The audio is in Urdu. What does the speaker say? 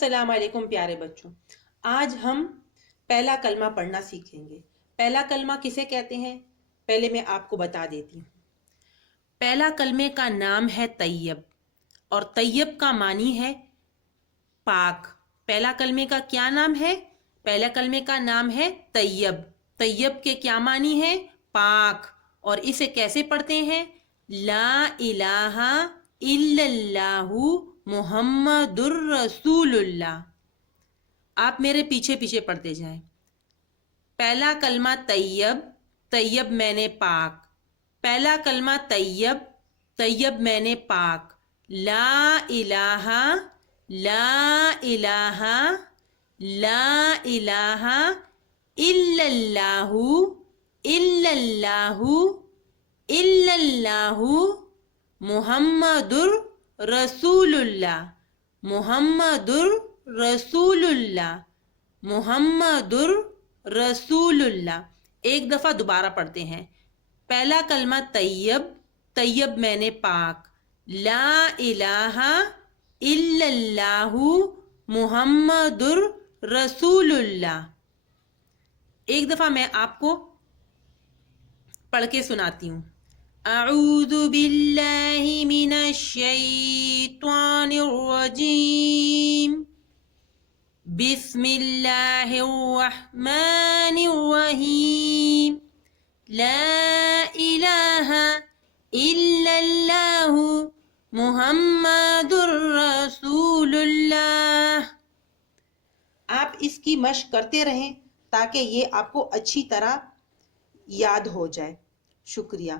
السلام علیکم پیارے بچوں، آج ہم پہلا کلمہ پڑھنا سیکھیں گے۔ پہلا کلمہ کسے کہتے ہیں؟ پہلے میں آپ کو بتا دیتی ہوں۔ پہلا کلمے کا نام ہے طیب، اور طیب کا معنی ہے پاک۔ پہلا کلمے کا کیا نام ہے؟ پہلا کلمے کا نام ہے طیب۔ طیب کے کیا معنی ہے؟ پاک۔ اور اسے کیسے پڑھتے ہیں؟ لا الہ الا اللہ محمد الرسول اللہ۔ آپ میرے پیچھے پیچھے پڑھتے جائیں۔ پہلا کلمہ طیب، طیب میں نے پاک۔ پہلا کلمہ طیب، طیب میں نے پاک۔ لا الہ، لا الہ، لا الہ الا اللہ، الا اللہ، الا اللہ محمد رسول اللہ، محمد رسول اللہ، محمد رسول اللہ۔ ایک دفعہ دوبارہ پڑھتے ہیں۔ پہلا کلمہ طیب، طیب میں نے پاک۔ لا الہ الا اللہ محمد رسول اللہ۔ ایک دفعہ میں آپ کو پڑھ کے سناتی ہوں۔ اعوذ باللہ من الشیطان الرجیم، بسم اللہ الرحمن الرحیم، لا الہ الا اللہ محمد رسول اللہ۔ آپ اس کی مشق کرتے رہیں تاکہ یہ آپ کو اچھی طرح یاد ہو جائے۔ شکریہ۔